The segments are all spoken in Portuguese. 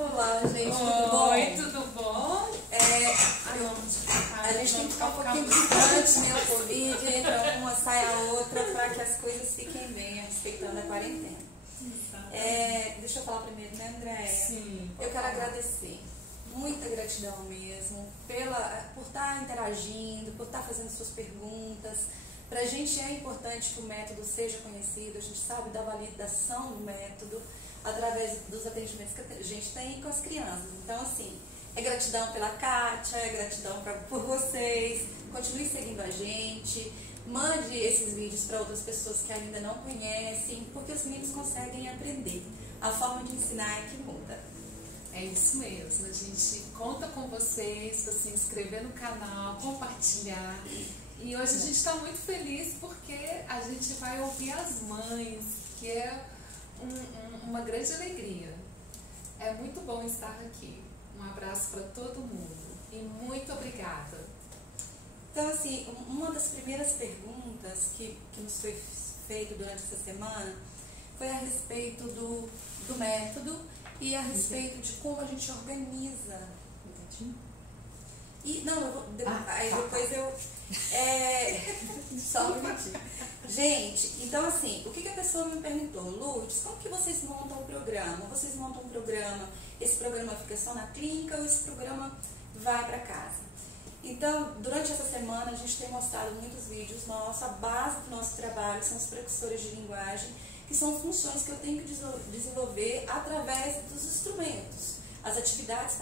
Olá, gente, tudo bom? Oi, tudo bom? A gente tem que ficar um pouquinho distante, né? O Covid, entra uma, sai a outra, para que as coisas fiquem bem, respeitando a quarentena. Deixa eu falar primeiro, né, Andréia? Sim. Eu quero agradecer, muita gratidão mesmo, por estar interagindo, por estar fazendo suas perguntas. Para a gente é importante que o método seja conhecido, a gente sabe da validação do método através dos atendimentos que a gente tem com as crianças. Então, assim, é gratidão pela Kátia, é gratidão por vocês, continue seguindo a gente, mande esses vídeos para outras pessoas que ainda não conhecem, porque os meninos conseguem aprender. A forma de ensinar é que muda. É isso mesmo, a gente conta com vocês para se inscrever no canal, compartilhar. E hoje a gente está muito feliz porque a gente vai ouvir as mães, que é uma grande alegria. É muito bom estar aqui. Um abraço para todo mundo e muito obrigada. Então, assim, uma das primeiras perguntas que nos foi feita durante essa semana foi a respeito do método e a respeito de como a gente organiza. E, não, eu vou, depois eu... só um minutinho. Gente, então assim, o que a pessoa me perguntou? Lourdes, como que vocês montam o programa? Vocês montam um programa, esse programa fica só na clínica ou esse programa vai para casa? Então, durante essa semana a gente tem mostrado muitos vídeos nossos. A base do nosso trabalho são os precursores de linguagem, que são funções que eu tenho que desenvolver através dos instrumentos. As atividades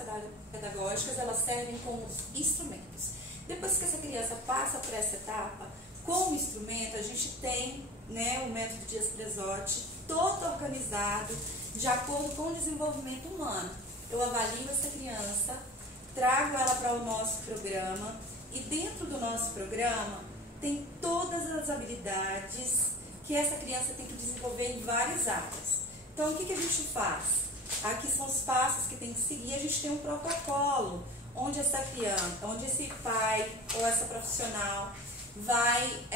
pedagógicas, elas servem como instrumentos. Depois que essa criança passa por essa etapa, com o instrumento, a gente tem, né, o método Dias-Presotti todo organizado de acordo com o desenvolvimento humano. Eu avalio essa criança, trago ela para o nosso programa e dentro do nosso programa tem todas as habilidades que essa criança tem que desenvolver em várias áreas. Então, o que a gente faz? Aqui são os passos que tem que seguir. A gente tem um protocolo onde essa criança, onde esse pai ou essa profissional vai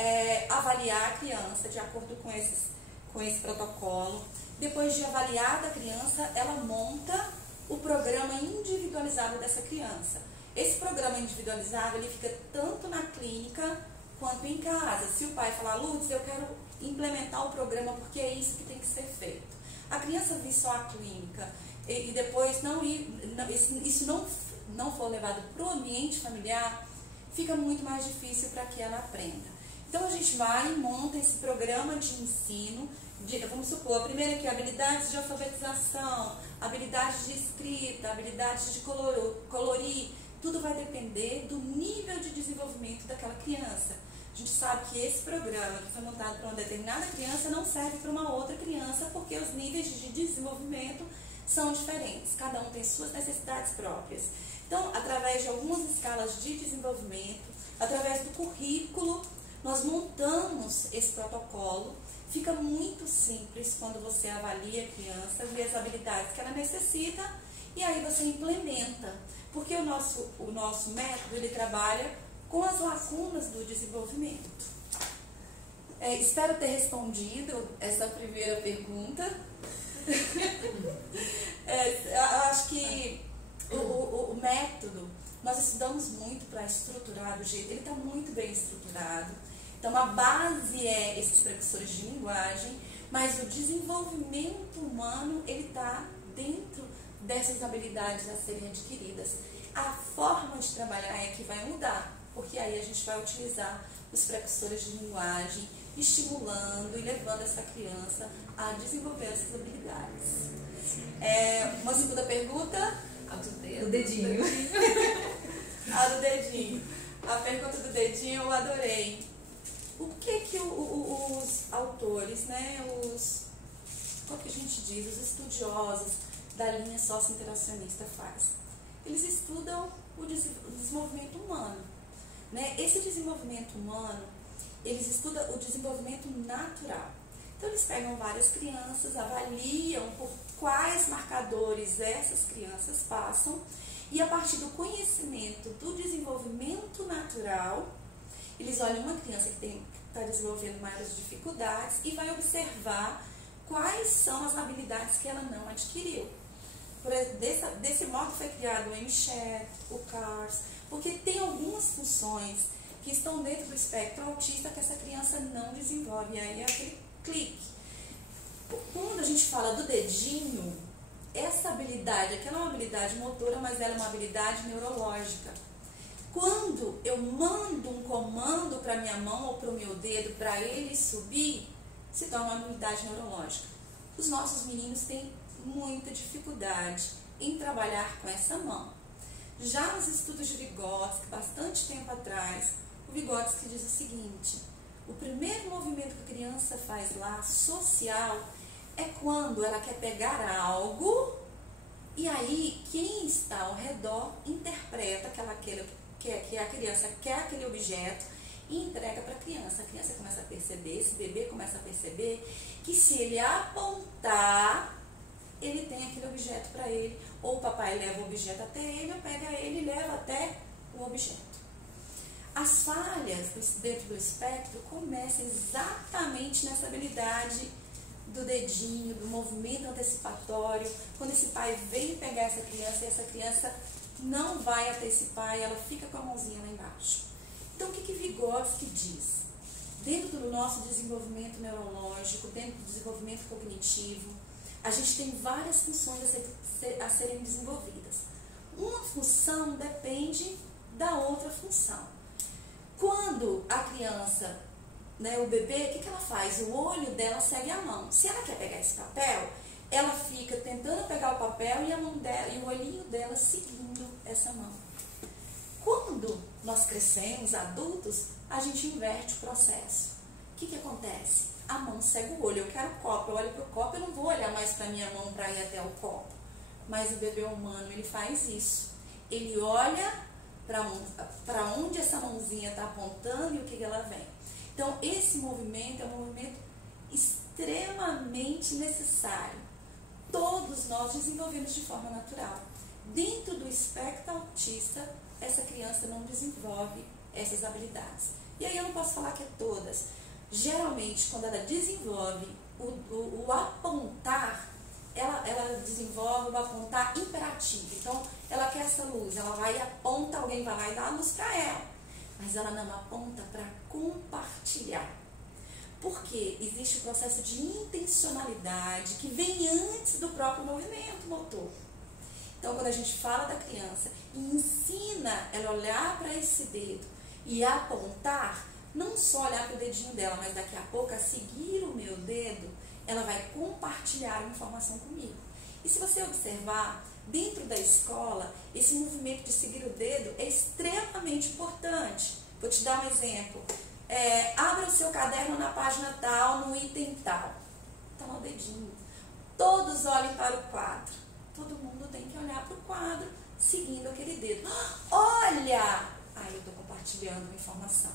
avaliar a criança de acordo com esse protocolo. Depois de avaliada a criança, ela monta o programa individualizado dessa criança. Esse programa individualizado, ele fica tanto na clínica quanto em casa. Se o pai falar, Lourdes, eu quero implementar o programa porque é isso que tem que ser feito. A criança vir só a clínica e depois isso não for levado para o ambiente familiar, fica muito mais difícil para que ela aprenda. Então a gente vai e monta esse programa de ensino, vamos supor, a primeira aqui, habilidades de alfabetização, habilidades de escrita, habilidades de colorir, tudo vai depender do nível de desenvolvimento daquela criança. A gente sabe que esse programa que foi montado para uma determinada criança não serve para uma outra criança porque os níveis de desenvolvimento são diferentes. Cada um tem suas necessidades próprias. Então, através de algumas escalas de desenvolvimento, através do currículo, nós montamos esse protocolo. Fica muito simples quando você avalia a criança, vê as habilidades que ela necessita e aí você implementa. Porque o nosso método, ele trabalha com as lacunas do desenvolvimento. Espero ter respondido essa primeira pergunta. Acho que o método, nós estudamos muito para estruturar do jeito, ele está muito bem estruturado. Então a base é esses precursores de linguagem, mas o desenvolvimento humano, ele está dentro dessas habilidades a serem adquiridas. A forma de trabalhar é que vai mudar, porque aí a gente vai utilizar os precursores de linguagem, estimulando e levando essa criança a desenvolver essas habilidades. Uma segunda pergunta? A do O dedinho. A do dedinho. A pergunta do dedinho eu adorei. O que os autores, né, qual que a gente diz, os estudiosos da linha socio-interacionista faz? Eles estudam o desenvolvimento humano. Né? Esse desenvolvimento humano, eles estudam o desenvolvimento natural. Então, eles pegam várias crianças, avaliam por quais marcadores essas crianças passam e, a partir do conhecimento do desenvolvimento natural, eles olham uma criança que está desenvolvendo maiores dificuldades e vai observar quais são as habilidades que ela não adquiriu. Desse modo foi criado o MChat, o CARS, porque tem algumas funções que estão dentro do espectro autista que essa criança não desenvolve. E aí é aquele clique. Quando a gente fala do dedinho, essa habilidade, aquela é uma habilidade motora, mas ela é uma habilidade neurológica. Quando eu mando um comando para minha mão ou para o meu dedo para ele subir, se torna uma habilidade neurológica. Os nossos meninos têm muita dificuldade em trabalhar com essa mão. Já nos estudos de Vygotsky, bastante tempo atrás, o Vygotsky diz o seguinte: o primeiro movimento que a criança faz lá, social, é quando ela quer pegar algo e aí quem está ao redor interpreta que a criança quer aquele objeto e entrega para a criança. A criança começa a perceber, esse bebê começa a perceber que se ele apontar, ele tem aquele objeto para ele, ou o papai leva o objeto até ele, ou pega ele e leva até o objeto. As falhas dentro do espectro começam exatamente nessa habilidade do dedinho, do movimento antecipatório, quando esse pai vem pegar essa criança e essa criança não vai até esse pai, ela fica com a mãozinha lá embaixo. Então, o que Vygotsky diz? Dentro do nosso desenvolvimento neurológico, dentro do desenvolvimento cognitivo, a gente tem várias funções a serem desenvolvidas. Uma função depende da outra função. Quando a criança, o bebê, o que ela faz? O olho dela segue a mão. Se ela quer pegar esse papel, ela fica tentando pegar o papel e a mão dela e o olhinho dela seguindo essa mão. Quando nós crescemos, adultos, a gente inverte o processo. O que acontece? A mão segue o olho. Eu quero o copo, eu olho para o copo, eu não vou olhar mais para a minha mão para ir até o copo. Mas o bebê humano, ele faz isso. Ele olha para onde essa mãozinha está apontando e o que ela vem. Então, esse movimento é um movimento extremamente necessário. Todos nós desenvolvemos de forma natural. Dentro do espectro autista, essa criança não desenvolve essas habilidades. E aí eu não posso falar que é todas. Geralmente, quando ela desenvolve o apontar, ela desenvolve o apontar imperativo. Então, ela quer essa luz, ela vai e aponta, alguém vai lá e dá a luz para ela. Mas ela não aponta para compartilhar. Porque existe o processo de intencionalidade que vem antes do próprio movimento motor. Então, quando a gente fala da criança e ensina ela a olhar para esse dedo e apontar, não só olhar para o dedinho dela, mas daqui a pouco a seguir o meu dedo, ela vai compartilhar a informação comigo. E se você observar, dentro da escola, esse movimento de seguir o dedo é extremamente importante. Vou te dar um exemplo. Abra o seu caderno na página tal, no item tal. Está lá o dedinho. Todos olhem para o quadro. Todo mundo tem que olhar para o quadro, seguindo aquele dedo. Olha! Aí eu estou compartilhando a informação.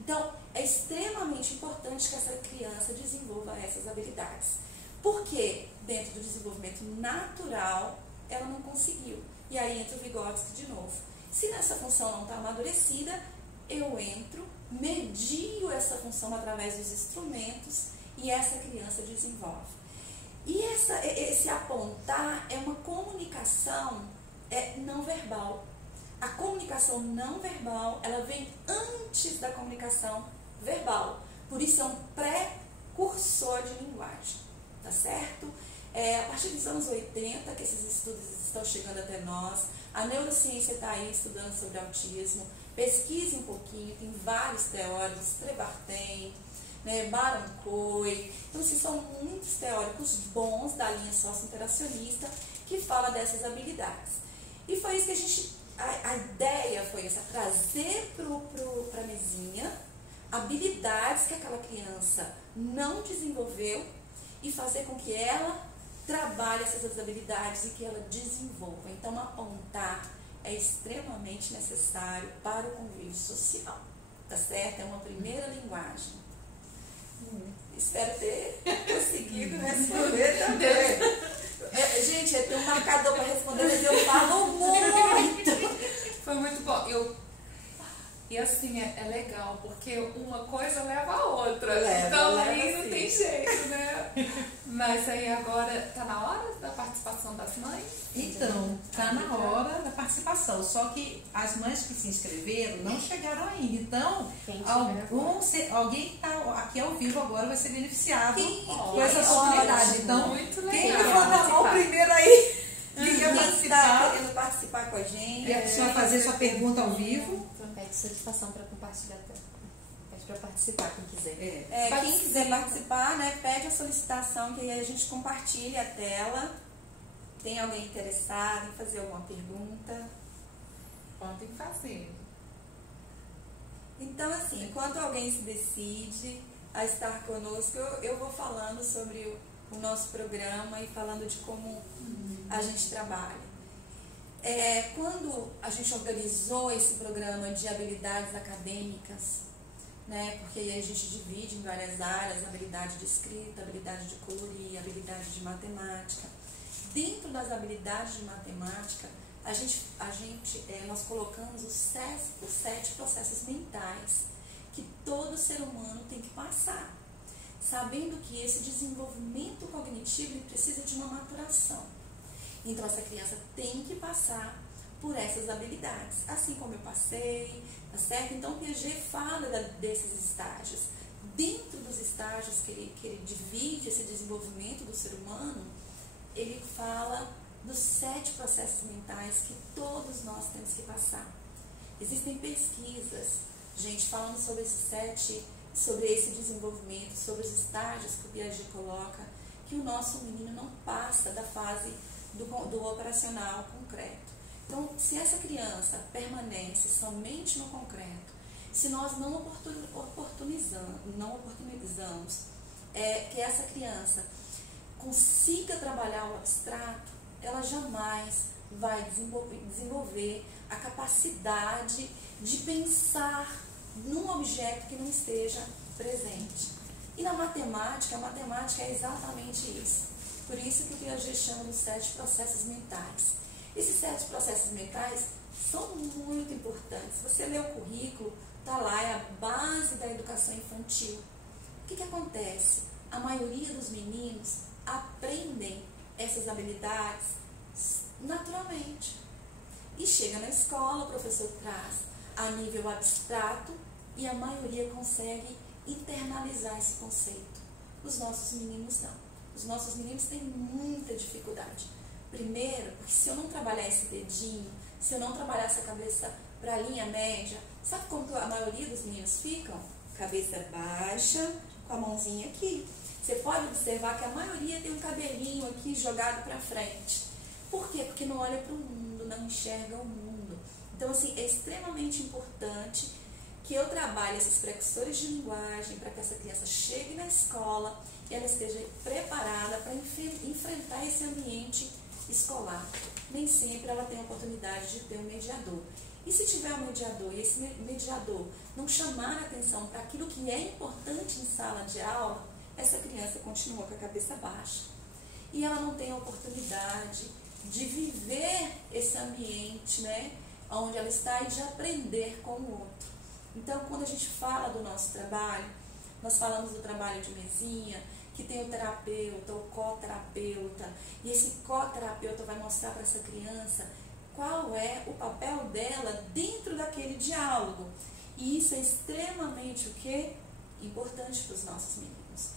Então, é extremamente importante que essa criança desenvolva essas habilidades. Porque dentro do desenvolvimento natural, ela não conseguiu. E aí entra o Vygotsky de novo. Se nessa função não está amadurecida, eu entro, medio essa função através dos instrumentos e essa criança desenvolve. E esse apontar é uma comunicação não verbal. A comunicação não verbal, ela vem antes da comunicação verbal. Por isso é um precursor de linguagem, tá certo? A partir dos anos 80 que esses estudos estão chegando até nós, a neurociência está aí estudando sobre autismo. Pesquise um pouquinho, tem vários teóricos, Trebarten, Baron-Cohen. Então, assim, são muitos teóricos bons da linha socio-interacionista que fala dessas habilidades. E foi isso que a ideia foi essa, trazer para a mesinha habilidades que aquela criança não desenvolveu e fazer com que ela trabalhe essas habilidades e que ela desenvolva. Então, apontar é extremamente necessário para o convívio social, tá certo? É uma primeira linguagem. Espero ter conseguido responder também. Gente, eu tenho um marcador para responder, mas eu falo muito. Foi muito bom. E assim, é legal, porque uma coisa leva a outra. Leva, então leva aí não sim. tem jeito, né? Mas aí agora tá na hora da participação das mães? Então, tá na hora da participação. Só que as mães que se inscreveram não chegaram ainda. Então, alguém que está aqui ao vivo agora vai ser beneficiado com essa oportunidade. Então, muito legal. quem levanta a mão primeiro aí, quem quer Quem está participar, querendo participar com a gente, e a pessoa fazer sua pergunta ao vivo. Pede satisfação para compartilhar a tela. Pede para participar, quem quiser. quem quiser participar, né, pede a solicitação, que aí a gente compartilha a tela. Tem alguém interessado em fazer alguma pergunta? Podem fazer. Então, assim, enquanto alguém se decide a estar conosco, eu vou falando sobre o nosso programa e falando de como a gente trabalha. Quando a gente organizou esse programa de habilidades acadêmicas, né, porque aí a gente divide em várias áreas, habilidade de escrita, habilidade de colorir, habilidade de matemática. Dentro das habilidades de matemática, nós colocamos os 7 processos mentais que todo ser humano tem que passar, sabendo que esse desenvolvimento cognitivo ele precisa de uma maturação. Então, essa criança tem que passar por essas habilidades, assim como eu passei, tá certo? Então, Piaget fala desses estágios. Dentro dos estágios que ele divide esse desenvolvimento do ser humano, ele fala dos 7 processos mentais que todos nós temos que passar. Existem pesquisas, gente, falando sobre sobre esse desenvolvimento, sobre os estágios que o Piaget coloca, que o nosso menino não passa da fase do operacional concreto. Então, se essa criança permanece somente no concreto, se nós não oportunizamos que essa criança consiga trabalhar o abstrato, ela jamais vai desenvolver a capacidade de pensar num objeto que não esteja presente. E na matemática, a matemática é exatamente isso. Por isso que o Piaget chama dos 7 processos mentais. Esses 7 processos mentais são muito importantes. Você lê o currículo, está lá, é a base da educação infantil. O que acontece? A maioria dos meninos aprendem essas habilidades naturalmente. E chega na escola, o professor traz a nível abstrato e a maioria consegue internalizar esse conceito. Os nossos meninos não. Os nossos meninos têm muita dificuldade. Primeiro, porque se eu não trabalhar esse dedinho, se eu não trabalhar essa cabeça para a linha média, sabe como a maioria dos meninos ficam? Cabeça baixa, com a mãozinha aqui. Você pode observar que a maioria tem um cabelinho aqui jogado para frente. Por quê? Porque não olha para o mundo, não enxerga o mundo. Então, assim, é extremamente importante que eu trabalhe esses precursores de linguagem para que essa criança chegue na escola e ela esteja preparada para enfrentar esse ambiente escolar. Nem sempre ela tem a oportunidade de ter um mediador. E se tiver um mediador e esse mediador não chamar a atenção para aquilo que é importante em sala de aula, essa criança continua com a cabeça baixa. E ela não tem a oportunidade de viver esse ambiente, né, onde ela está e de aprender com o outro. Então, quando a gente fala do nosso trabalho, nós falamos do trabalho de mesinha, que tem o terapeuta, o coterapeuta, e esse coterapeuta vai mostrar para essa criança qual é o papel dela dentro daquele diálogo. E isso é extremamente o quê? Importante para os nossos meninos.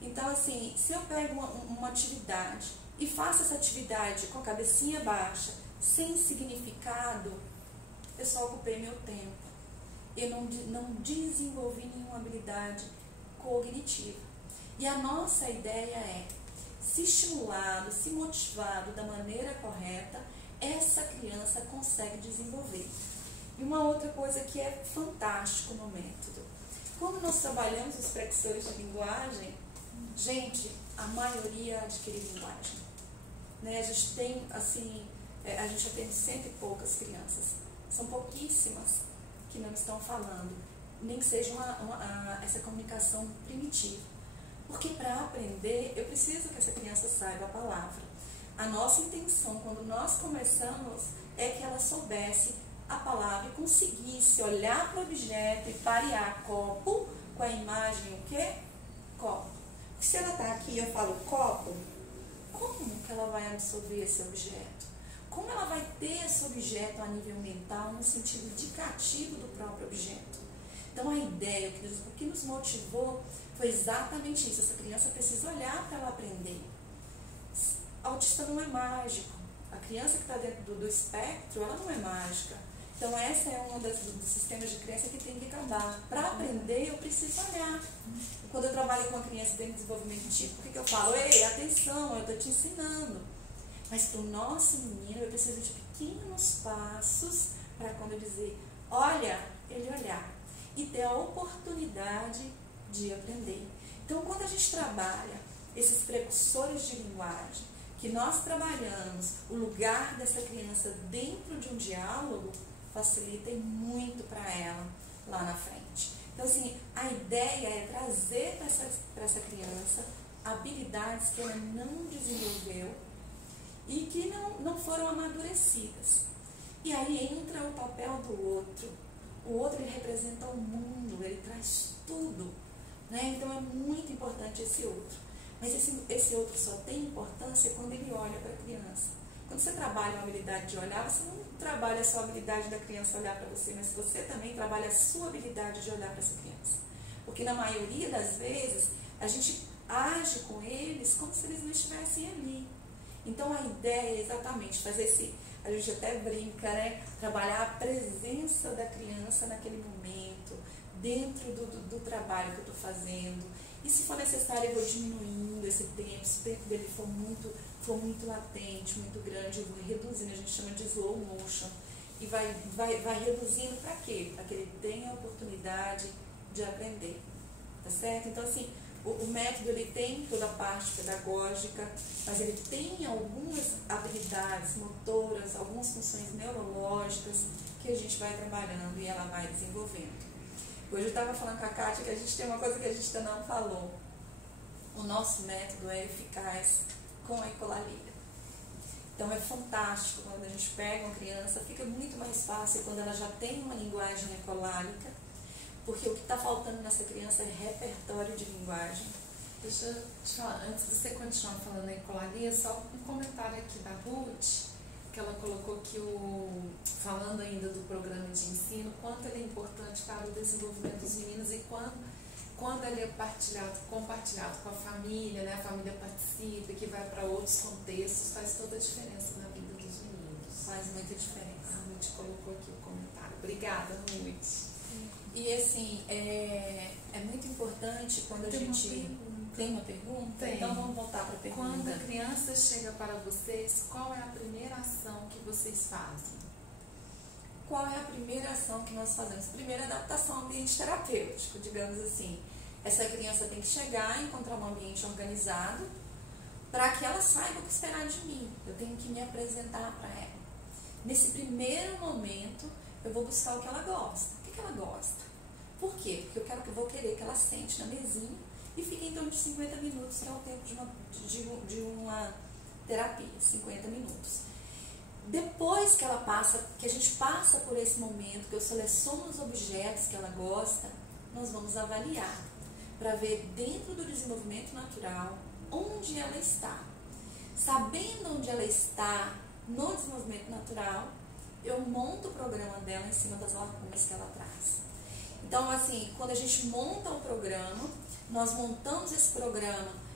Então, assim, se eu pego uma atividade e faço essa atividade com a cabecinha baixa, sem significado, eu só ocupei meu tempo. Eu não desenvolvi nenhuma habilidade cognitiva. E a nossa ideia é, se estimulado, se motivado da maneira correta, essa criança consegue desenvolver. E uma outra coisa que é fantástico no método, quando nós trabalhamos os precursores de linguagem, gente, a maioria adquire linguagem. Né? A gente tem, assim, a gente já tem 100 e poucas crianças. São pouquíssimas que não estão falando, nem que seja essa comunicação primitiva. Porque para aprender, eu preciso que essa criança saiba a palavra. A nossa intenção, quando nós começamos, é que ela soubesse a palavra e conseguisse olhar para o objeto e parear copo com a imagem o quê? Copo. Porque se ela está aqui e eu falo copo, como que ela vai absorver esse objeto? Como ela vai ter esse objeto a nível mental no sentido indicativo do próprio objeto? Então a ideia, o que nos motivou foi exatamente isso. Essa criança precisa olhar para ela aprender. Autista não é mágico. A criança que está dentro do espectro, ela não é mágica. Então essa é uma dos sistemas de crença que tem que acabar. Para aprender, eu preciso olhar. Quando eu trabalho com a criança dentro do desenvolvimento típico, o que eu falo? Ei, atenção, eu estou te ensinando. Mas para o nosso menino, eu preciso de pequenos passos para quando eu dizer, olha, ele olhar. E ter a oportunidade de aprender. Então, quando a gente trabalha esses precursores de linguagem, que nós trabalhamos o lugar dessa criança dentro de um diálogo, facilita muito para ela lá na frente. Então, assim, a ideia é trazer para essa criança habilidades que ela não desenvolveu e que não foram amadurecidas. E aí entra o papel do outro. O outro, ele representa o mundo, ele traz tudo, né? Então é muito importante esse outro. Mas esse outro só tem importância quando ele olha para a criança. Quando você trabalha uma habilidade de olhar, você não trabalha só a habilidade da criança olhar para você, mas você também trabalha a sua habilidade de olhar para essa criança. Porque na maioria das vezes, a gente age com eles como se eles não estivessem ali. Então a ideia é exatamente fazer a gente até brinca, né? Trabalhar a presença da criança naquele momento, dentro do trabalho que eu estou fazendo. E se for necessário, eu vou diminuindo esse tempo. Se o tempo dele for muito latente, muito grande, eu vou reduzindo, a gente chama de slow motion. E vai reduzindo para quê? Para que ele tenha a oportunidade de aprender. Tá certo? Então, assim, o método ele tem toda a parte pedagógica, mas ele tem algumas habilidades motoras, algumas funções neurológicas que a gente vai trabalhando e ela vai desenvolvendo. Hoje eu estava falando com a Kátia que a gente tem uma coisa que a gente ainda não falou. O nosso método é eficaz com a ecolalia. Então é fantástico quando a gente pega uma criança, fica muito mais fácil quando ela já tem uma linguagem ecolálica, porque o que está faltando nessa criança é repertório de linguagem. Deixa eu te falar, antes de você continuar falando em ecolalia, só um comentário aqui da Ruth, que ela colocou que falando ainda do programa de ensino, quanto ele é importante para o desenvolvimento dos meninos e quando ele é compartilhado com a família, né, a família participa, que vai para outros contextos, faz toda a diferença na vida dos meninos. Faz muita diferença. A Ruth colocou aqui o comentário. Obrigada, Ruth. E assim, é muito importante quando a gente... Tem uma pergunta? Tem. Então vamos voltar para a pergunta. Quando a criança chega para vocês, qual é a primeira ação que vocês fazem? Qual é a primeira ação que nós fazemos? Primeira, adaptação ao ambiente terapêutico, digamos assim. Essa criança tem que chegar, encontrar um ambiente organizado para que ela saiba o que esperar de mim. Eu tenho que me apresentar para ela. Nesse primeiro momento, eu vou buscar o que ela gosta. O que ela gosta? Por quê? Porque eu vou querer que ela sente na mesinha e fique em torno de 50 minutos, que é o tempo de uma terapia, 50 minutos. Depois que a gente passa por esse momento, que eu seleciono os objetos que ela gosta, nós vamos avaliar, para ver dentro do desenvolvimento natural, onde ela está. Sabendo onde ela está no desenvolvimento natural, eu monto o programa dela em cima das lacunas que ela traz. Então, assim, quando a gente monta um programa, nós montamos esse programa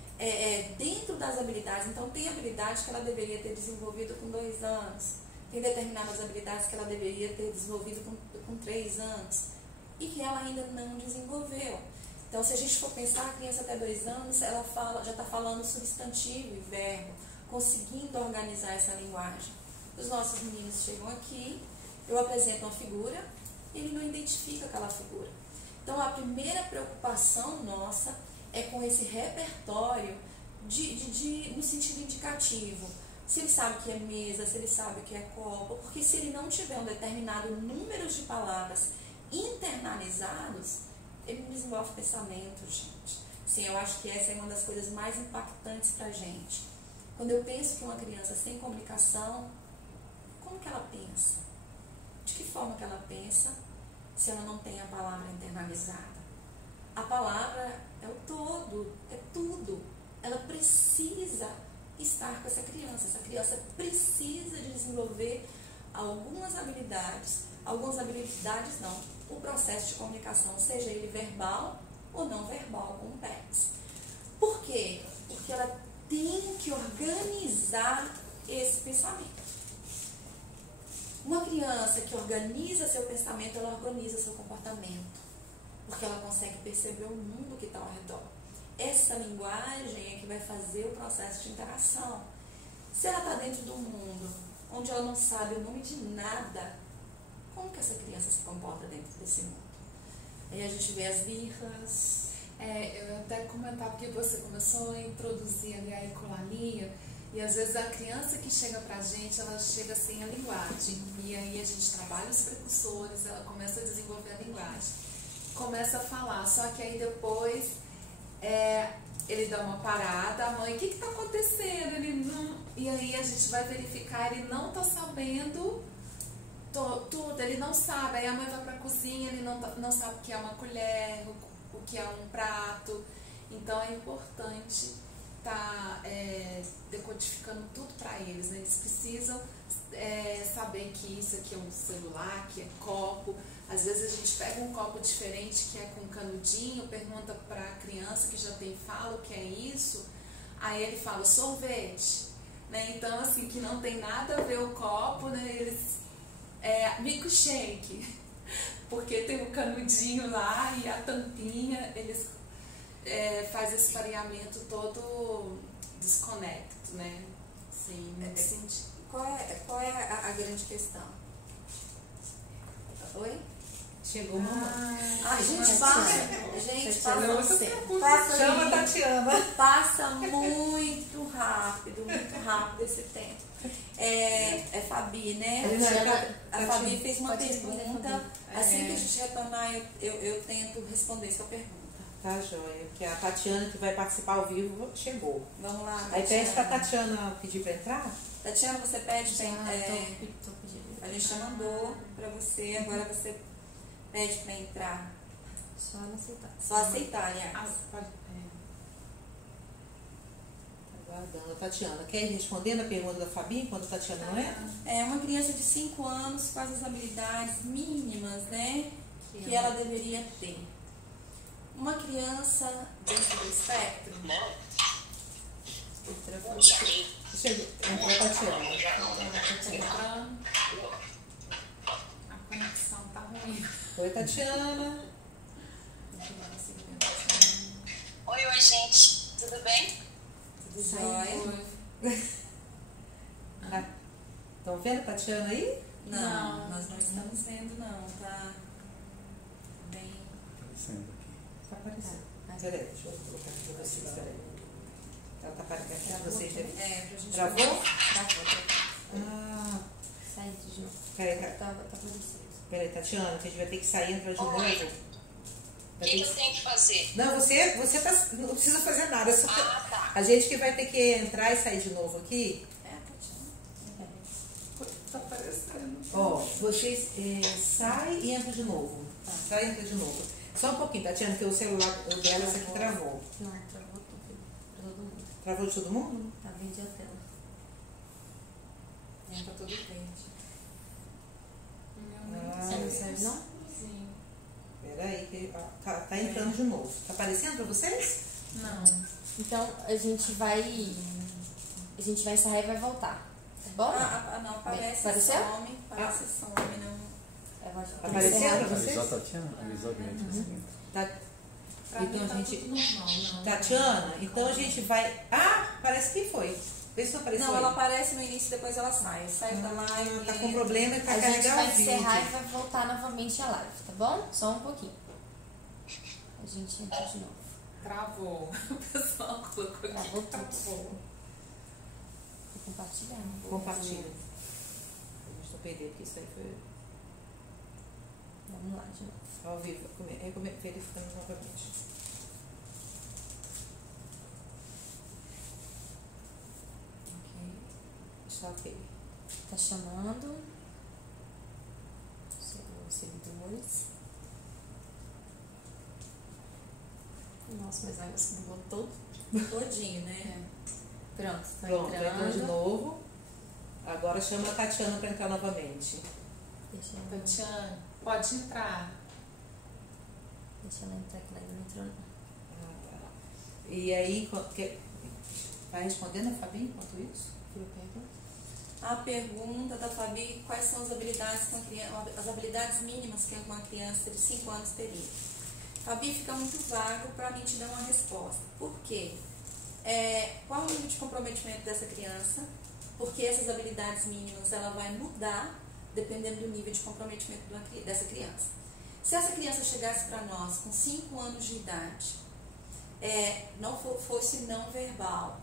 dentro das habilidades. Então, tem habilidades que ela deveria ter desenvolvido com 2 anos. Tem determinadas habilidades que ela deveria ter desenvolvido com 3 anos. E que ela ainda não desenvolveu. Então, se a gente for pensar, a criança até 2 anos, ela já está falando substantivo e verbo, conseguindo organizar essa linguagem. Os nossos meninos chegam aqui, eu apresento uma figura, ele não identifica aquela figura. Então, a primeira preocupação nossa é com esse repertório no sentido indicativo. Se ele sabe o que é mesa, se ele sabe o que é copo, porque se ele não tiver um determinado número de palavras internalizados, ele não desenvolve pensamento, gente. Sim, eu acho que essa é uma das coisas mais impactantes pra gente. Quando eu penso que uma criança sem comunicação, como que ela pensa? De que forma forma que ela pensa se ela não tem a palavra internalizada. A palavra é o todo, é tudo. Ela precisa estar com essa criança. Essa criança precisa desenvolver algumas habilidades não, o processo de comunicação, seja ele verbal ou não verbal, com o PECs. Por quê? Porque ela tem que organizar esse pensamento. Uma criança que organiza seu pensamento, ela organiza seu comportamento, porque ela consegue perceber o mundo que está ao redor. Essa linguagem é que vai fazer o processo de interação. Se ela está dentro do mundo, onde ela não sabe o nome de nada, como que essa criança se comporta dentro desse mundo? Aí a gente vê as birras. Eu até comentava que você começou a introduzir ali a ecolalia, e às vezes a criança que chega pra gente, ela chega sem a linguagem, e aí a gente trabalha os precursores, ela começa a desenvolver a linguagem, começa a falar, só que aí depois ele dá uma parada, a mãe, o que está acontecendo? Ele não... E aí a gente vai verificar, ele não está sabendo tudo, ele não sabe, aí a mãe vai pra cozinha, ele não sabe o que é uma colher, o que é um prato, então é importante estar decodificando tudo para eles, né? Eles precisam saber que isso aqui é um celular, que é copo. Às vezes a gente pega um copo diferente que é com canudinho, pergunta para a criança que já tem fala o que é isso, aí ele fala sorvete, né? Então assim, que não tem nada a ver o copo, né? Eles milkshake, porque tem um canudinho lá e a tampinha, eles faz esse pareamento todo desconecto, né? Sim, nesse sentido. Qual é a grande questão? Oi? Chegou o mamãe. Gente, passa Chama a Tatiana. Passa muito rápido esse tempo. É Fabi, né? A Fabi fez uma pergunta. Assim que a gente retornar, eu tento responder sua pergunta. Tá, joia. Porque a Tatiana, que vai participar ao vivo, chegou. Vamos lá, Tatiana. Aí pede pra Tatiana pedir pra entrar? Tatiana, você pede pra a gente já mandou pra você, agora você pede pra entrar. Só ela aceitar. Só aceitar, aliás. Aguardando. Tatiana, quer ir respondendo a pergunta da Fabi enquanto a Tatiana não é? É uma criança de 5 anos, quais as habilidades mínimas, né, que ela deveria ter. Uma criança dentro do espectro. Chegou. Entrou a Tatiana. A conexão tá ruim. Oi, Tatiana. Oi, gente. Tudo bem? Tudo jóia? Estão vendo a Tatiana aí? Não, nós não estamos vendo, não. Tá bem. Aparecendo aqui. Tá aparecendo. Peraí, deixa eu colocar aqui pra vocês. Peraí. Ela tá aparecendo aqui pra vocês. Pra gente Travou? Travou. Sai de novo. Peraí, Tá aparecendo. peraí, Tatiana, que a gente vai ter que sair e entrar de novo. Oi. Vai O ter que eu tenho que fazer? Não, você não precisa fazer nada. Só Tá. a gente que vai ter que entrar e sair de novo aqui. Tatiana. Tá aparecendo. Ó, vocês saem e entram de novo. Sai e entra de novo. Só um pouquinho, Tatiana, que o celular dela, esse aqui travou. Não, travou tudo. Pra todo mundo. Travou de todo mundo? Tá verde a tela. Tá tudo verde. Você não serve, não? Sim. Peraí, que tá entrando de novo. Tá aparecendo pra vocês? Não. Então, a gente vai encerrar e vai voltar. Tá bom? Não, aparece Apareceu? some. Aparece some, não. Eu vou Apareceu encerrar. pra vocês? Avisou a Tatiana? Avisou que a gente assim. Pra Então mim tá a gente. tudo normal, não. Tatiana, então a gente vai. Ah, parece que foi. Vê se não apareceu. Não, aí. ela aparece no início e depois ela sai. Sai da live. Tá com problema e tá A gente carregando vai o vídeo. encerrar e vai voltar novamente a live, tá bom? Só um pouquinho. A gente entra de novo. Travou. O pessoal colocou aqui. Travou tudo. Travou. Vou compartilhar. Compartilha. A gente não perder, porque isso aí foi Vamos lá de novo. ao vivo. Verificando novamente. Ok. Está ok. Tá chamando. Sim. os seguidores. Nossa, mas o negócio mudou todo. Todinho, né? Pronto, tá Pronto, entrou de entrando. novo. Agora chama a Tatiana para entrar novamente. Deixa eu Tatiana, pode entrar. ela entrar, que ela não entrou não. E aí, vai respondendo a Fabi enquanto isso? Viu a pergunta? A pergunta da Fabi, quais são as habilidades, as habilidades mínimas que uma criança de 5 anos teria? Fabi, fica muito vago para mim te dar uma resposta. Por quê? Qual é o nível de comprometimento dessa criança? Porque essas habilidades mínimas ela vai mudar dependendo do nível de comprometimento dessa criança. Se essa criança chegasse para nós com 5 anos de idade, não fosse não verbal,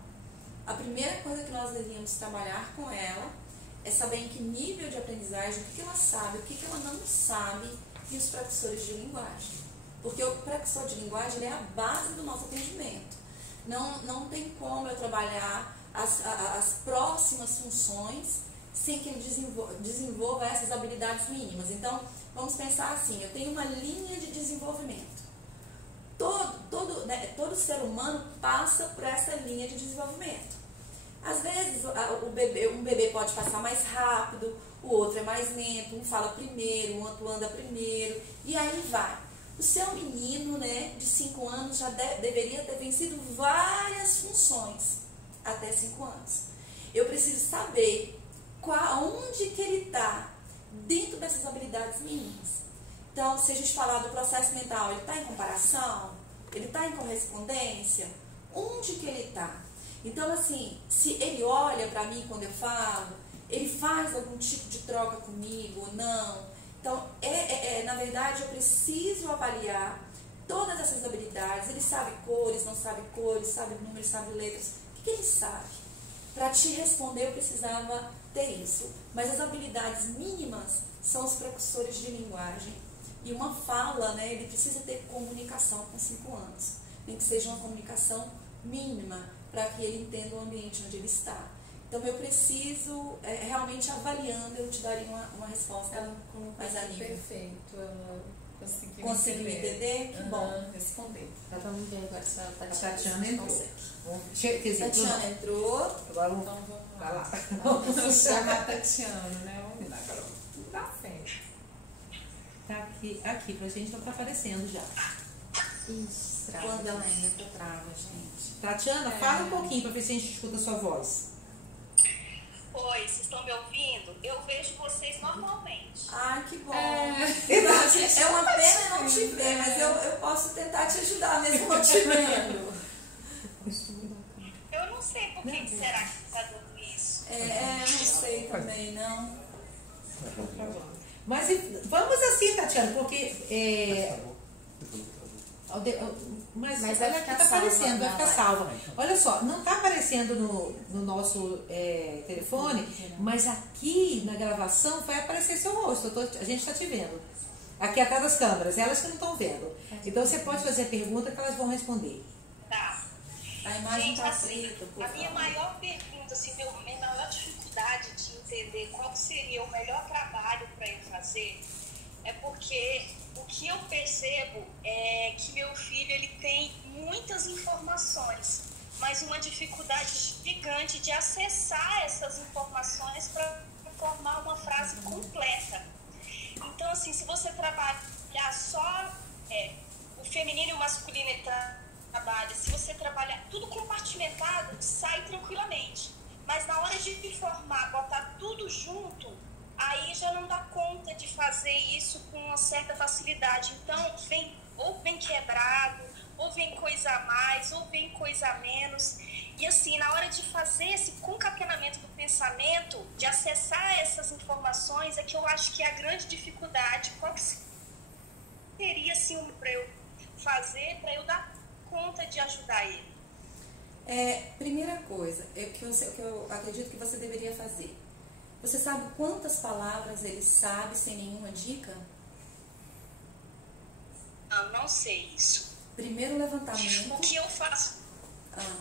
a primeira coisa que nós deveríamos trabalhar com ela é saber em que nível de aprendizagem, o que ela sabe, o que ela não sabe, e os precursores de linguagem. Porque o precursor de linguagem é a base do nosso atendimento. Não tem como eu trabalhar as próximas funções sem que ele desenvolva essas habilidades mínimas. Então, vamos pensar assim, eu tenho uma linha de desenvolvimento. Todo ser humano passa por essa linha de desenvolvimento. Às vezes, um bebê pode passar mais rápido, o outro é mais lento, um fala primeiro, o outro anda primeiro, e aí vai. O seu menino, né, de 5 anos já deveria ter vencido várias funções até 5 anos. Eu preciso saber onde que ele está dentro dessas habilidades mínimas. Então, se a gente falar do processo mental, ele está em comparação? Ele está em correspondência? Onde que ele está? Então, assim, se ele olha para mim quando eu falo, ele faz algum tipo de troca comigo ou não? Então, na verdade, eu preciso avaliar todas essas habilidades. Ele sabe cores, não sabe cores, sabe números, sabe letras. O que ele sabe? Para te responder, eu precisava ter isso. Mas as habilidades mínimas são os precursores de linguagem. E uma fala, né, ele precisa ter comunicação com 5 anos. Nem que seja uma comunicação mínima, para que ele entenda o ambiente onde ele está. Então, eu preciso, realmente avaliando, eu te daria uma resposta mais a nível. Perfeito, ela conseguiu me entender? Que bom. Responder. Vamos ver agora se ela tá A Tatiana entrou. Tatiana entrou. Agora vamos. Então vamos Vai lá. Vamos chamar a Tatiana, né? Vamos lá, Carol. Tá certo. Tá aqui pra gente, não tá aparecendo já. Isso, Quando ela entra, trava, gente. Tatiana, fala um pouquinho pra ver se a gente escuta a sua voz. Oi, vocês estão me ouvindo? Eu vejo vocês normalmente. Ah, que bom. É uma pena não te ver, mas eu posso tentar te ajudar mesmo não te vendo. Eu não sei por que será que está dando isso. Não sei também, não. Mas vamos assim, Tatiana, porque. Mas vai ela ficar tá salva aparecendo, vai na ficar live. salva. Olha só, não tá aparecendo no nosso telefone, mas aqui na gravação vai aparecer seu rosto. A gente está te vendo. Aqui atrás das câmeras, elas que não estão vendo. Então você pode fazer a pergunta que elas vão responder. Tá. A imagem Gente, tá assim, preta, por a minha favor. maior pergunta, assim, minha maior dificuldade de entender qual seria o melhor trabalho para eu fazer é porque o que eu percebo é que meu filho ele tem muitas informações, mas uma dificuldade gigante de acessar essas informações para formar uma frase completa. Então, assim, se você trabalhar só o feminino e o masculino ele trabalha, se você trabalhar tudo compartimentado, sai tranquilamente. Mas na hora de formar, botar tudo junto, aí já não dá conta de fazer isso com uma certa facilidade. Então, vem quebrado, ou vem coisa a mais, ou vem coisa a menos. E assim, na hora de fazer esse concatenamento do pensamento, de acessar essas informações, é que eu acho que é a grande dificuldade. Qual que seria, assim, para eu fazer, para eu dar conta de ajudar ele? Primeira coisa, que eu acredito que você deveria fazer. Você sabe quantas palavras ele sabe sem nenhuma dica? Não sei isso. Primeiro levantamento. O que eu faço?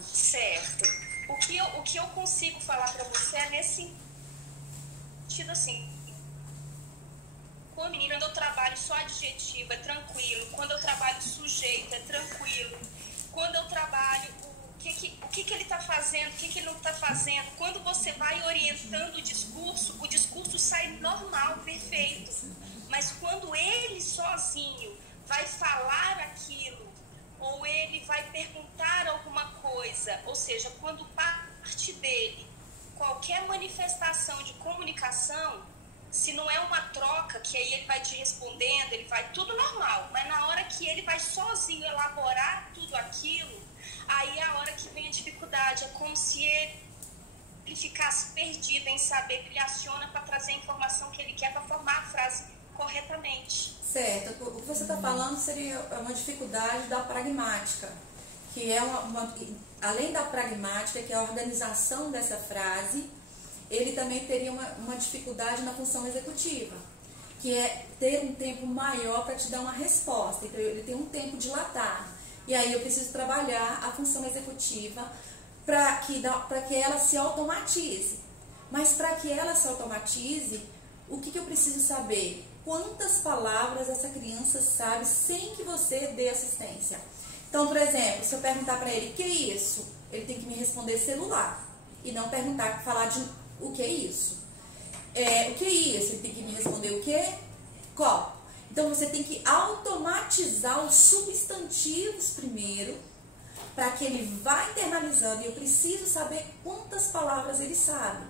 Certo. O que eu consigo falar para você é nesse sentido assim. com menino, quando eu trabalho só adjetivo, é tranquilo. Quando eu trabalho sujeito, é tranquilo. Quando eu trabalho o que ele está fazendo, o que ele não está fazendo. Quando você vai orientando o discurso sai normal, perfeito. Mas quando ele sozinho vai falar aquilo, ou ele vai perguntar alguma coisa, ou seja, quando parte dele, qualquer manifestação de comunicação, se não é uma troca, que aí ele vai te respondendo, ele vai tudo normal, mas na hora que ele vai sozinho elaborar tudo aquilo, aí é a hora que vem a dificuldade, é como se ele ficasse perdido em saber que ele aciona para trazer a informação que ele quer para formar a frase corretamente. Certo, o que você está falando seria uma dificuldade da pragmática, que é além da pragmática, que é a organização dessa frase, ele também teria uma dificuldade na função executiva, que é ter um tempo maior para te dar uma resposta. Então, ele tem um tempo dilatado. E aí eu preciso trabalhar a função executiva para que ela se automatize. Mas para que ela se automatize, o que eu preciso saber? Quantas palavras essa criança sabe sem que você dê assistência? Então, por exemplo, se eu perguntar para ele, o que é isso? Ele tem que me responder celular. E não falar de o que é isso. O que é isso? Ele tem que me responder o que? Copo. Então, você tem que automatizar os substantivos primeiro, para que ele vá internalizando. E eu preciso saber quantas palavras ele sabe.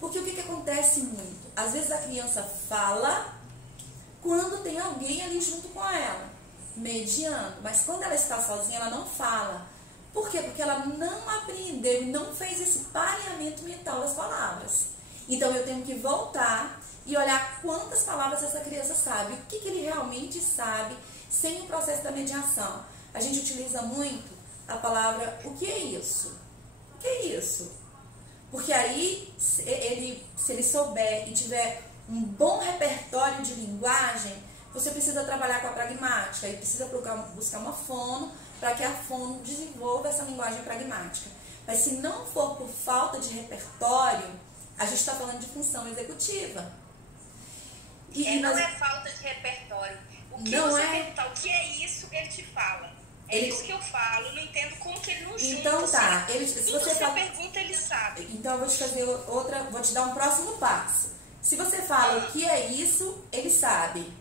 Porque o que acontece muito? Às vezes a criança fala quando tem alguém ali junto com ela, mediando. Mas quando ela está sozinha, ela não fala. Por quê? Porque ela não aprendeu e não fez esse pareamento mental das palavras. Então, eu tenho que voltar e olhar quantas palavras essa criança sabe, o que ele realmente sabe, sem o processo da mediação. A gente utiliza muito a palavra, o que é isso? O que é isso? Porque aí, se ele souber e tiver um bom repertório de linguagem, você precisa trabalhar com a pragmática e precisa buscar uma fono para que a fono desenvolva essa linguagem pragmática. Mas se não for por falta de repertório, a gente está falando de função executiva. Não é falta de repertório. O que você perguntar, o que é isso, ele te fala. Isso que eu falo, não entendo como que ele não junta. Então tá, se você pergunta, ele sabe. Então eu vou te fazer vou te dar um próximo passo. Se você fala o que é isso, ele sabe.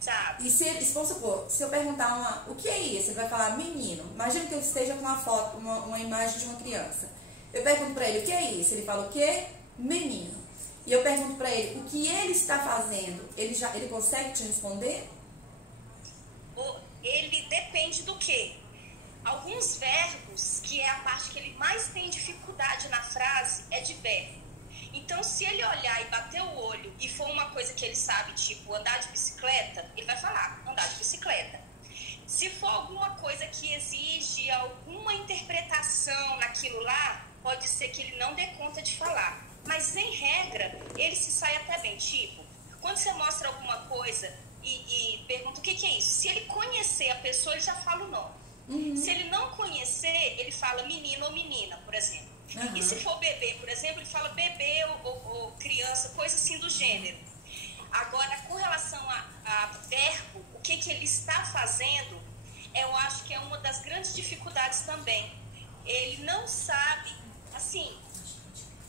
Sabe. E vamos supor, se eu perguntar o que é isso, ele vai falar menino. Imagina que eu esteja com uma foto, uma imagem de uma criança. Eu pergunto para ele o que é isso, ele fala o que? Menino. E eu pergunto para ele o que ele está fazendo, ele consegue te responder? Ele depende do quê? Alguns verbos, que é a parte que ele mais tem dificuldade na frase, é de verbo. Então, se ele olhar e bater o olho e for uma coisa que ele sabe, tipo andar de bicicleta, ele vai falar andar de bicicleta. Se for alguma coisa que exige alguma interpretação naquilo lá, pode ser que ele não dê conta de falar. Mas, em regra, ele se sai até bem. Tipo, quando você mostra alguma coisa e pergunta o que é isso, se ele conhecer a pessoa, ele já fala o nome. Uhum. Se ele não conhecer, ele fala menino ou menina, por exemplo. Uhum. E se for bebê, por exemplo, ele fala bebê ou criança, coisa assim do gênero. Agora, com relação a verbo, o que ele está fazendo, eu acho que é uma das grandes dificuldades também. Ele não sabe, assim,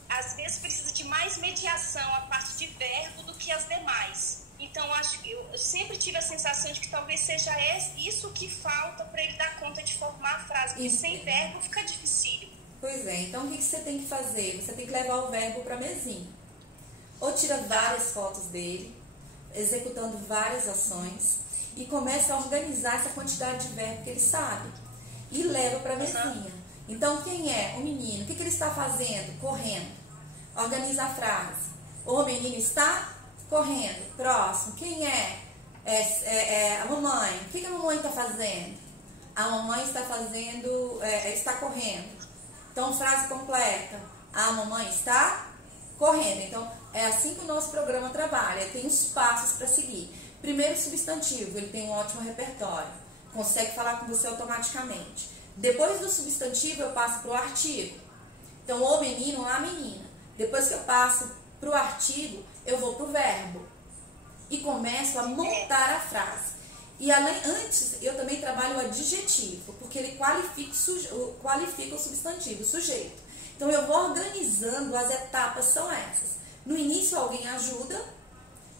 às vezes precisa de mais mediação a parte de verbo do que as demais. Então, eu sempre tive a sensação de que talvez seja isso que falta para ele dar conta de formar a frase, porque sem verbo fica dificílimo. Pois é, então o que você tem que fazer? Você tem que levar o verbo para a mesinha. Ou tira várias fotos dele, executando várias ações, e começa a organizar essa quantidade de verbo que ele sabe. E leva para a mesinha. Então, quem é o menino? O que ele está fazendo? Correndo. Organiza a frase. O menino está correndo. Próximo. Quem é? A mamãe. O que a mamãe está fazendo? A mamãe está está correndo. Então, frase completa. A mamãe está correndo. Então, é assim que o nosso programa trabalha. Tem os passos para seguir. Primeiro, substantivo. Ele tem um ótimo repertório. Consegue falar com você automaticamente. Depois do substantivo, eu passo para o artigo. Então, o menino, a menina. Depois que eu passo para o artigo, eu vou para o verbo. E começo a montar a frase. E antes, eu também trabalho o adjetivo, porque ele qualifica o substantivo, o sujeito. Então, eu vou organizando, as etapas são essas. No início, alguém ajuda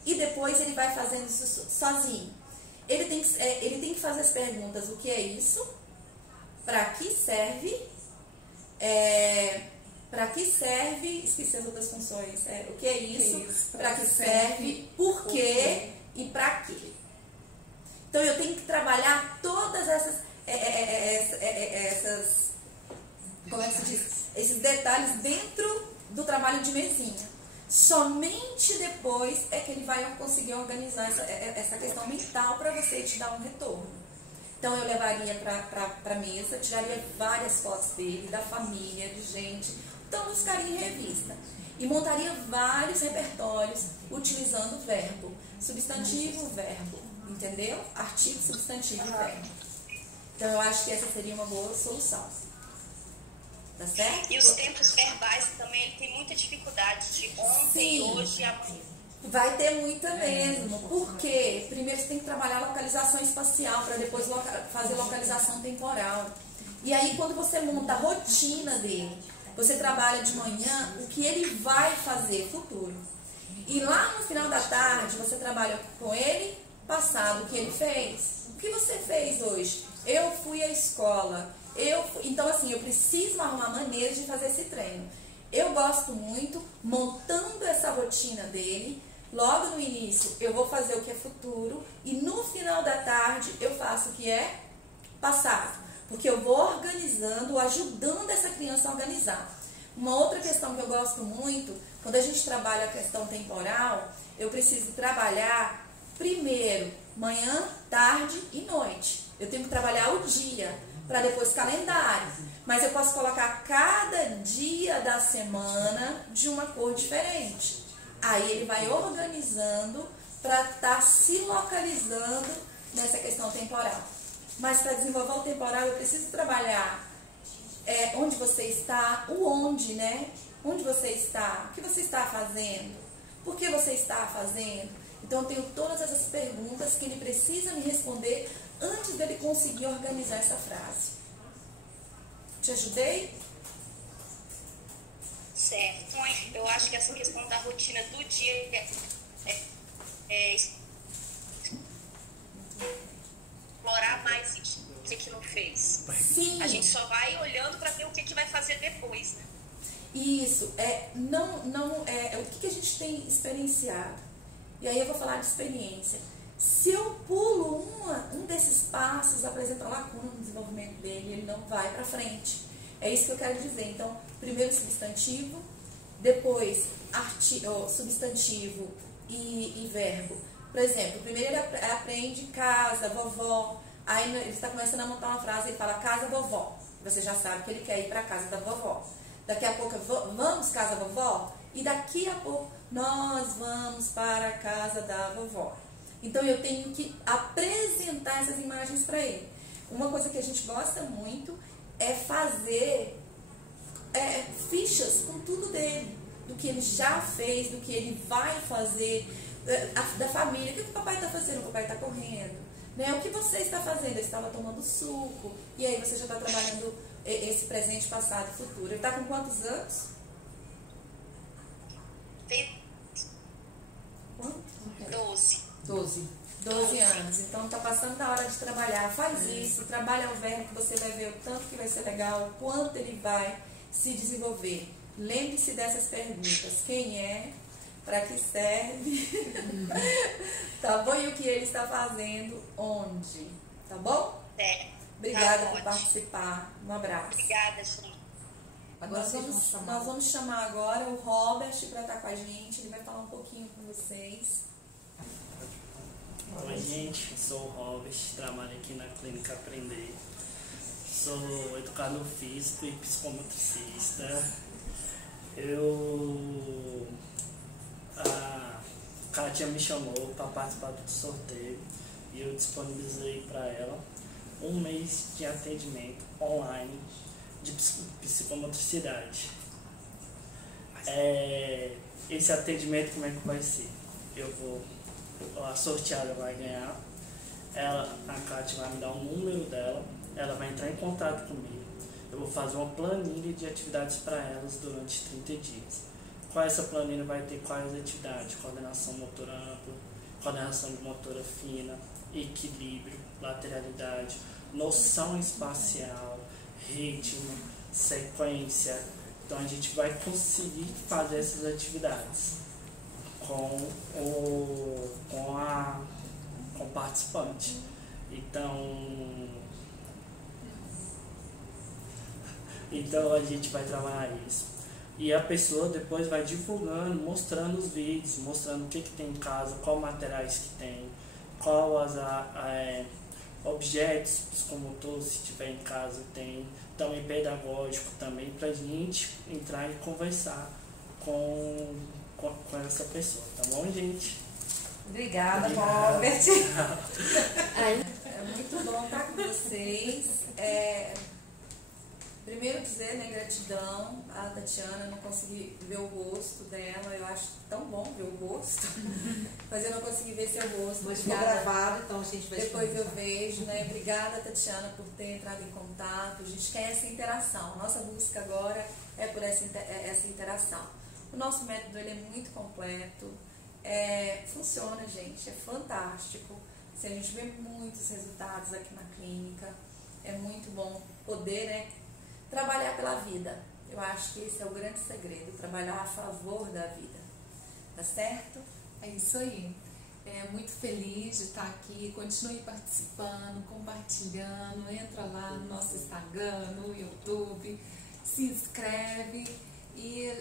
e depois ele vai fazendo isso sozinho. Ele tem que fazer as perguntas: o que é isso? Para que serve? Para que serve? Esqueci as outras funções. O que é isso? Para que serve? Por quê? E para quê? Então, eu tenho que trabalhar todas essas como é que se diz? Esses detalhes dentro do trabalho de mesinha. Somente depois é que ele vai conseguir organizar essa questão mental para você te dar um retorno. Então, eu levaria para a mesa, tiraria várias fotos dele, da família, de gente. Então, buscaria em revista. E montaria vários repertórios utilizando o verbo. Substantivo, verbo. Entendeu? Artigo, substantivo e verbo. Então, eu acho que essa seria uma boa solução. Tá certo? E os tempos verbais também, ele tem muita dificuldade de ontem, hoje e amanhã. Vai ter muita mesmo. Por quê? Primeiro você tem que trabalhar a localização espacial para depois fazer localização temporal. E aí, quando você monta a rotina dele, você trabalha de manhã o que ele vai fazer futuro. E lá no final da tarde, você trabalha com ele passado, o que ele fez. O que você fez hoje? Eu fui à escola. Então, assim, eu preciso arrumar maneiras de fazer esse treino. Eu gosto muito, montando essa rotina dele. Logo no início, eu vou fazer o que é futuro. E no final da tarde, eu faço o que é passado. Porque eu vou organizando, ajudando essa criança a organizar. Uma outra questão que eu gosto muito, quando a gente trabalha a questão temporal, eu preciso trabalhar primeiro, manhã, tarde e noite. Eu tenho que trabalhar o dia, para depois calendário. Mas eu posso colocar cada dia da semana de uma cor diferente. Aí ele vai organizando para estar se localizando nessa questão temporal. Mas para desenvolver o temporal eu preciso trabalhar onde você está, o onde, né? Onde você está, o que você está fazendo, por que você está fazendo. Então eu tenho todas essas perguntas que ele precisa me responder antes dele conseguir organizar essa frase. Te ajudei? Certo. Eu acho que essa questão da rotina do dia explorar mais isso que não fez. Sim. A gente só vai olhando para ver o que vai fazer depois, né? Isso. O que a gente tem experienciado? E aí eu vou falar de experiência. Se eu pulo um desses passos, apresenta lacuna no desenvolvimento dele, ele não vai para frente. É isso que eu quero dizer. Então, primeiro substantivo, depois substantivo e verbo. Por exemplo, primeiro ele aprende casa, vovó. Aí ele está começando a montar uma frase e fala casa, vovó. Você já sabe que ele quer ir para a casa da vovó. Daqui a pouco, vamos casa, vovó? E daqui a pouco, nós vamos para a casa da vovó. Então, eu tenho que apresentar essas imagens para ele. Uma coisa que a gente gosta muito é fazer fichas com tudo dele. Do que ele já fez, do que ele vai fazer, da família. O que o papai está fazendo? O papai está correndo. Né? O que você está fazendo? Ele estava tomando suco. E aí você já está trabalhando esse presente, passado e futuro. Ele está com quantos anos? Quanto? 12 anos. Então está passando da hora de trabalhar. Faz isso, trabalha o verbo que você vai ver o tanto que vai ser legal, o quanto ele vai se desenvolver. Lembre-se dessas perguntas. Quem é? Para que serve? Tá bom? E o que ele está fazendo? Onde? Tá bom? Obrigada por participar. Um abraço. Obrigada, gente. Agora nós vamos chamar agora o Robert para estar com a gente. Ele vai falar um pouquinho com vocês. Oi, gente. Sou o Robert, trabalho aqui na Clínica Aprender. Sou educador físico e psicomotricista. A Kátia me chamou para participar do sorteio e eu disponibilizei para ela um mês de atendimento online de psicomotricidade. Esse atendimento, como é que vai ser? Eu vou a sorteada vai ganhar. A Kátia vai me dar o número dela, ela vai entrar em contato comigo. Eu vou fazer uma planilha de atividades para elas durante 30 dias. Qual essa planilha vai ter quais atividades? Coordenação motora ampla, coordenação de motora fina, equilíbrio, lateralidade, noção espacial, ritmo, sequência. Então a gente vai conseguir fazer essas atividades com o participante. Então a gente vai trabalhar isso. E a pessoa depois vai divulgando, mostrando os vídeos, mostrando o que tem em casa, qual materiais que tem, qual objetos psicomotores, se tiver em casa, tem. Também pedagógico também, pra gente entrar e conversar com essa pessoa, tá bom, gente? Obrigada, Robert. É muito bom estar com vocês. Primeiro dizer, né, gratidão à Tatiana, eu não consegui ver o rosto dela, eu acho tão bom ver o rosto, mas eu não consegui ver seu rosto. Mas foi gravado, então a gente vai depois eu vejo, né? Obrigada, Tatiana, por ter entrado em contato. A gente quer essa interação. Nossa busca agora é por essa interação. O nosso método ele é muito completo, funciona, gente, é fantástico. A gente vê muitos resultados aqui na clínica, é muito bom poder, né, trabalhar pela vida. Eu acho que esse é o grande segredo, trabalhar a favor da vida. Tá certo? É isso aí. Muito feliz de estar aqui. Continue participando, compartilhando. Entra lá no nosso Instagram, no YouTube, se inscreve e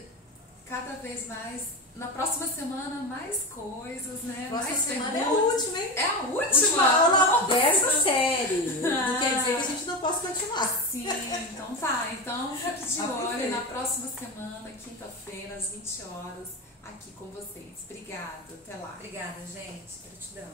cada vez mais. Na próxima semana, mais coisas, né? Próxima mais semana perguntas. é a última, hein? É a última? Última aula dessa série. Não quer dizer que a gente não possa continuar. Sim, então tá. Então fique de olho Aproveita. na próxima semana, quinta-feira, às 20 horas, aqui com vocês. Obrigada, até lá. Obrigada, gente. Gratidão.